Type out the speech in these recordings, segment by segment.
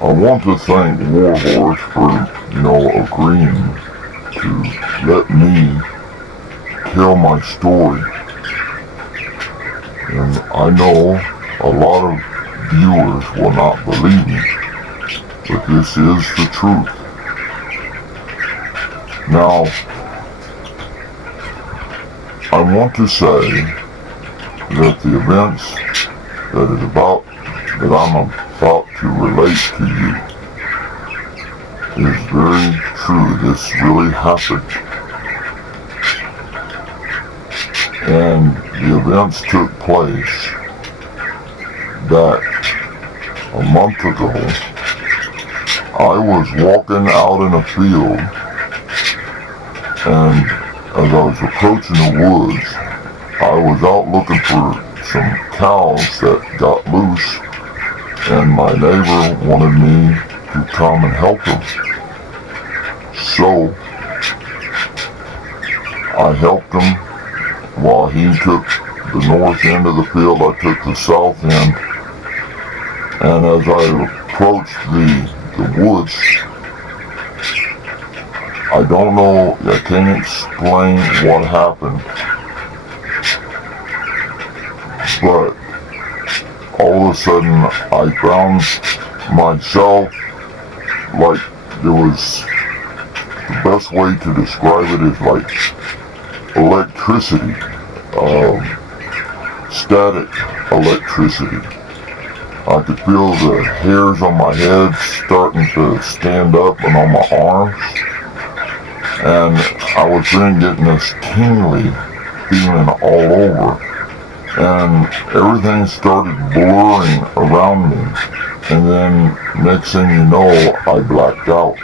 I want to thank Warhorse for, agreeing to let me tell my story. And I know a lot of viewers will not believe me, but this is the truth. Now, I want to say that the events that I'm about to relate to you is very true. This really happened. And the events took place that a month ago. I was walking out in a field, and as I was approaching the woods, I was out looking for some cows that got loose, and my neighbor wanted me to come and help him. So I helped him while he took the north end of the field. I took the south end, and as I approached the woods, I don't know, I can't explain what happened, but all of a sudden I found myself like there was, the best way to describe it is like electricity, static electricity. I could feel the hairs on my head starting to stand up and on my arms, and I was then getting this tingly feeling all over, and everything started blurring around me, and then next thing you know, I blacked out.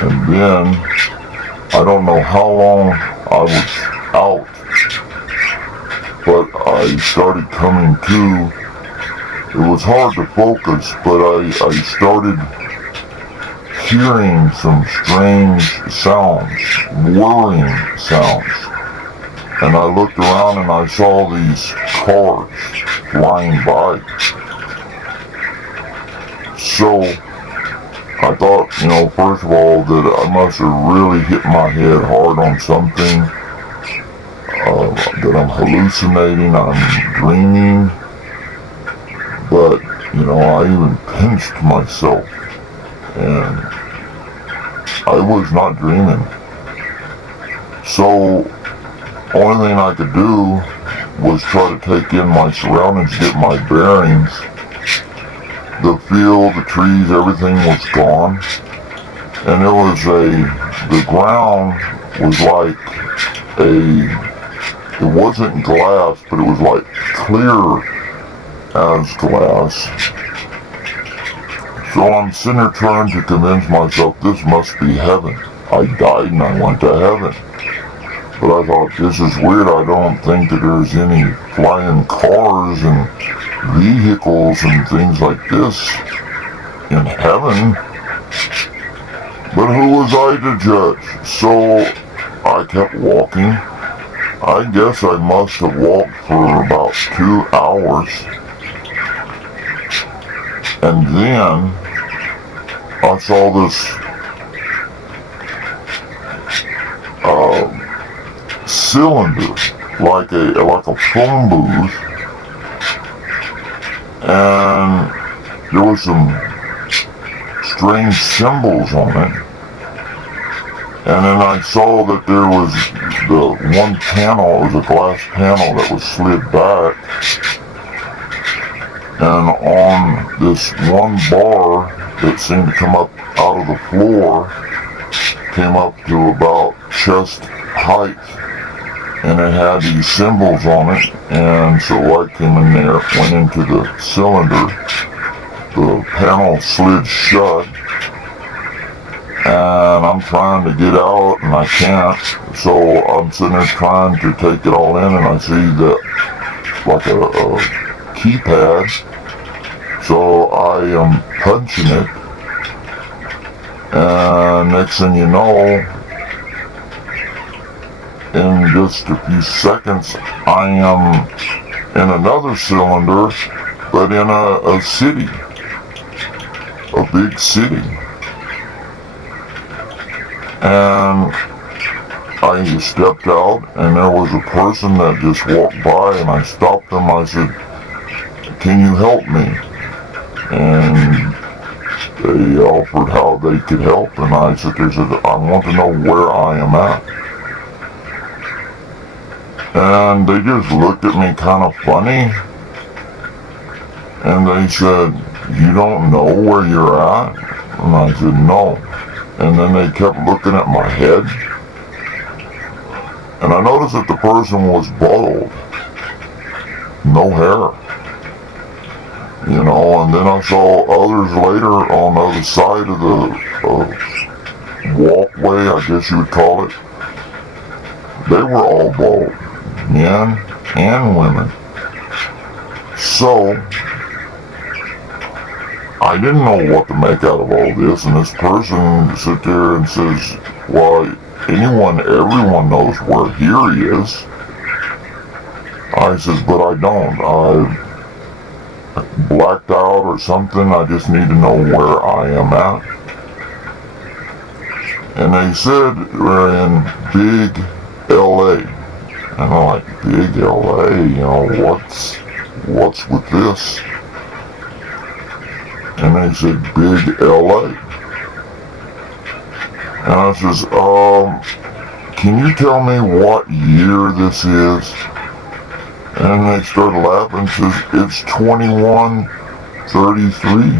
And then I don't know how long I was out, but I started coming to. It was hard to focus, but I started hearing some strange sounds, whirring sounds. And I looked around and I saw these cars flying by. So I thought, first of all, that I must have really hit my head hard on something, that I'm hallucinating, I'm dreaming. But, I even pinched myself, and I was not dreaming. So, only thing I could do was try to take in my surroundings, get my bearings. The field, the trees, everything was gone. And the ground was like it wasn't glass, but it was like clear as glass. So I'm sitting there trying to convince myself this must be heaven. I died and I went to heaven. But I thought, this is weird. I don't think that there's any flying cars and vehicles and things like this in heaven. But who was I to judge? So I kept walking. I guess I must have walked for about 2 hours. And then I saw this cylinder, like a phone booth, and there was some strange symbols on it. And then I saw that there was the one panel, it was a glass panel that was slid back. And on this one bar that seemed to come up out of the floor, came up to about chest height, and it had these symbols on it. And so I came in there, went into the cylinder, the panel slid shut, and I'm trying to get out and I can't. So I'm sitting there trying to take it all in, and I see that like a keypad. So I am punching it, and next thing you know, in just a few seconds, I am in another cylinder, but in a city. a big city. And I stepped out, and there was a person that just walked by, and I stopped them. I said, "Can you help me?" And they offered how they could help, and I said, "I want to know where I am at." And they just looked at me kind of funny, and they said, "You don't know where you're at?" And I said, "No." And then they kept looking at my head, and I noticed that the person was bald, no hair. And then I saw others later on the other side of the walkway, I guess you would call it. They were all bald, men and women. So, I didn't know what to make out of all this, and this person sits there and says, "Well, everyone knows where here is." I says, "But I don't. I blacked out or something. I just need to know where I am at." And they said we're in big LA. And I'm like, "Big LA? What's with this?" And they said, "Big LA." And I says, "Can you tell me what year this is?" And they started laughing and says, "It's 2133.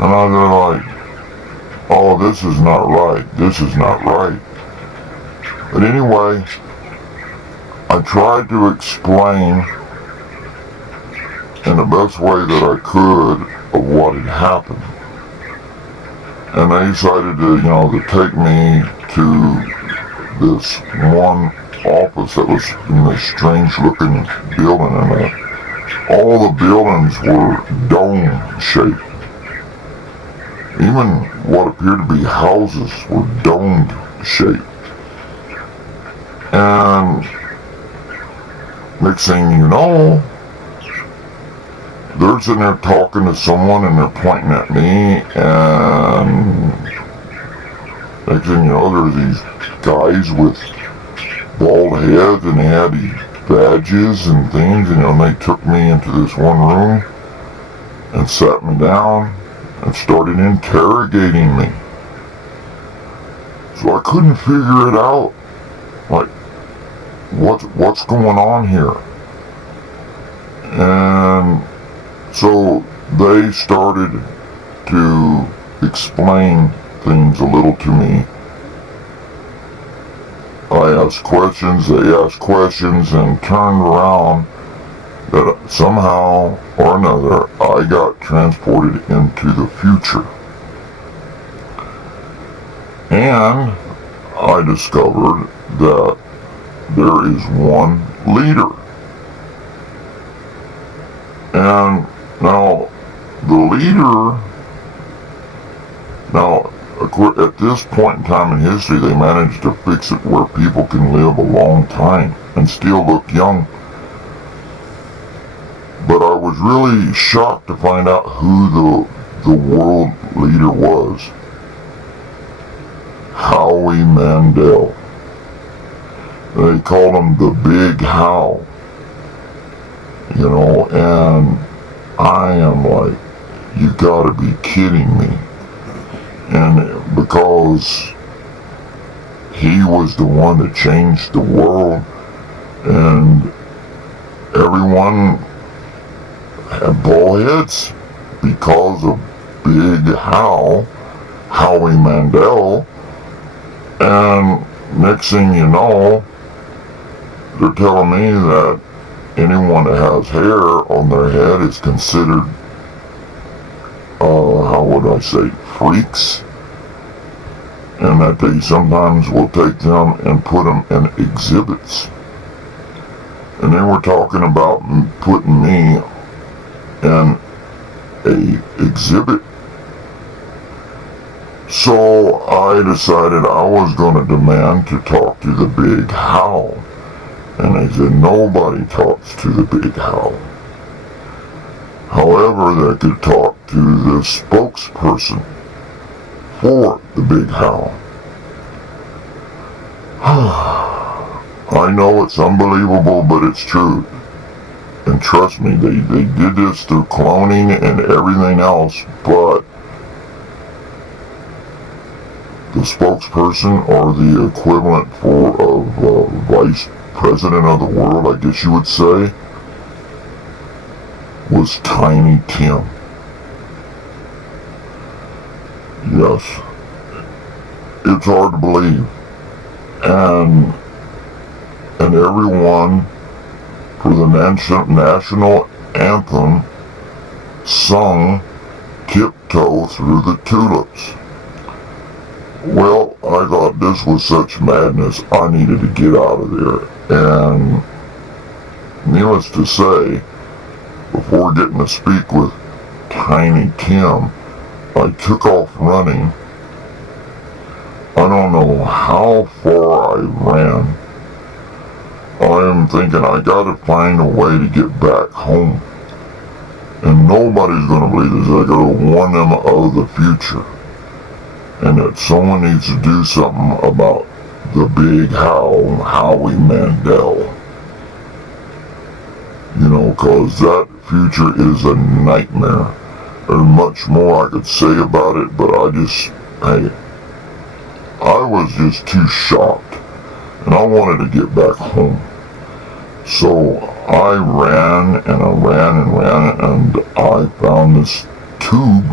And I was like, "Oh, this is not right. This is not right." But anyway, I tried to explain in the best way that I could of what had happened. And they decided to take me to this one office that was in this strange looking building, and all the buildings were dome shaped. Even what appeared to be houses were domed shaped. And next thing you know, they're sitting there talking to someone, and they're pointing at me, and next thing you know, there were these guys with bald heads, and they had these badges and things, and they took me into this one room and sat me down and started interrogating me. So I couldn't figure it out. Like, what's going on here? And so they started to explain things a little to me. I asked questions, they asked questions, and turned around that somehow or another I got transported into the future. And I discovered that there is one leader. And now, the leader, at this point in time in history, they managed to fix it where people can live a long time and still look young. But I was really shocked to find out who the world leader was. Howie Mandel. They called him the Big How. And I am like, you gotta be kidding me. And because he was the one that changed the world, and everyone had bald heads because of Big Howie Mandel. And next thing you know, they're telling me that anyone that has hair on their head is considered, freaks, and that they sometimes will take them and put them in exhibits. And they were talking about putting me in a exhibit. So I decided I was going to demand to talk to the Big How. And they said nobody talks to the Big How. However, lover that could talk to the spokesperson for the Big Howl. I know it's unbelievable, but it's true. And trust me, they did this through cloning and everything else, but the spokesperson, or the equivalent of vice president of the world, I guess you would say, was Tiny Tim. Yes. It's hard to believe. And everyone, for the national anthem, sung Tiptoe Through the Tulips. Well, I thought this was such madness, I needed to get out of there. And needless to say, before getting to speak with Tiny Tim, I took off running. I don't know how far I ran. I am thinking I gotta find a way to get back home. And nobody's gonna believe this. I gotta warn them of the future. And that someone needs to do something about the Big Howl, Howie Mandel. You know, cause that future is a nightmare. There's much more I could say about it, but I was just too shocked. And I wanted to get back home. So I ran and I ran and ran, and I found this tube,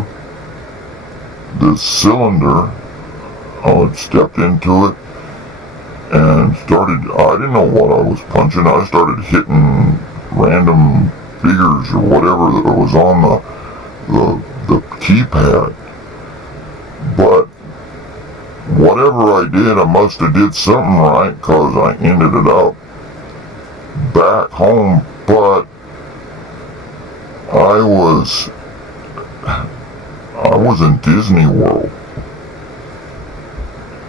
this cylinder. I stepped into it and I didn't know what I was punching. I started hitting random figures or whatever that was on the keypad. But whatever I did, I must have did something right, cause I ended it up back home. But I was in Disney World.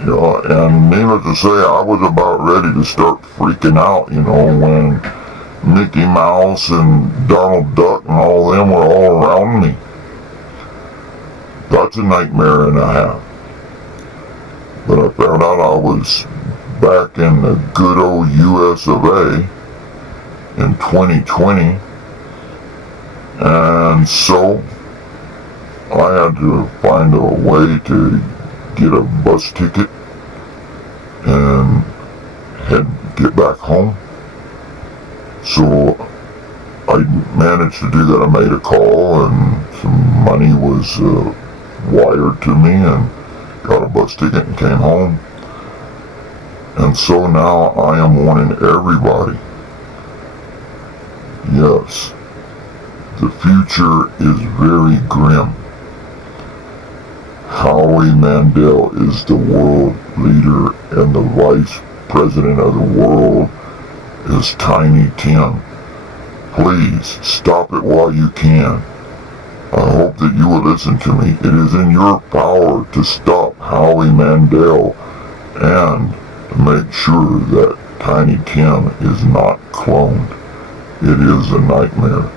You know, and needless to say, I was about ready to start freaking out, you know, when Mickey Mouse and Donald Duck and all them were all around me. That's a nightmare and a half. But I found out I was back in the good old US of A in 2020. And so I had to find a way to get a bus ticket and get back home. So I managed to do that. I made a call and some money was wired to me, and got a bus ticket and came home. And so now I am warning everybody. Yes, the future is very grim. Howie Mandel is the world leader, and the vice president of the world is Tiny Tim. Please stop it while you can. I hope that you will listen to me. It is in your power to stop Howie Mandel and to make sure that Tiny Tim is not cloned. It is a nightmare.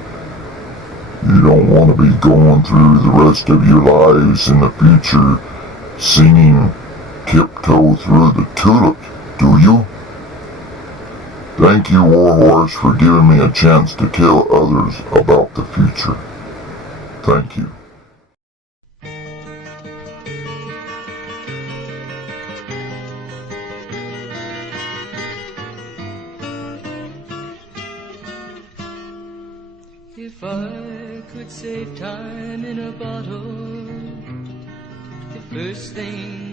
You don't want to be going through the rest of your lives in the future singing Tiptoe Through the Tulips, do you? Thank you, Warhorse, for giving me a chance to tell others about the future. Thank you. If I could save time in a bottle, the first thing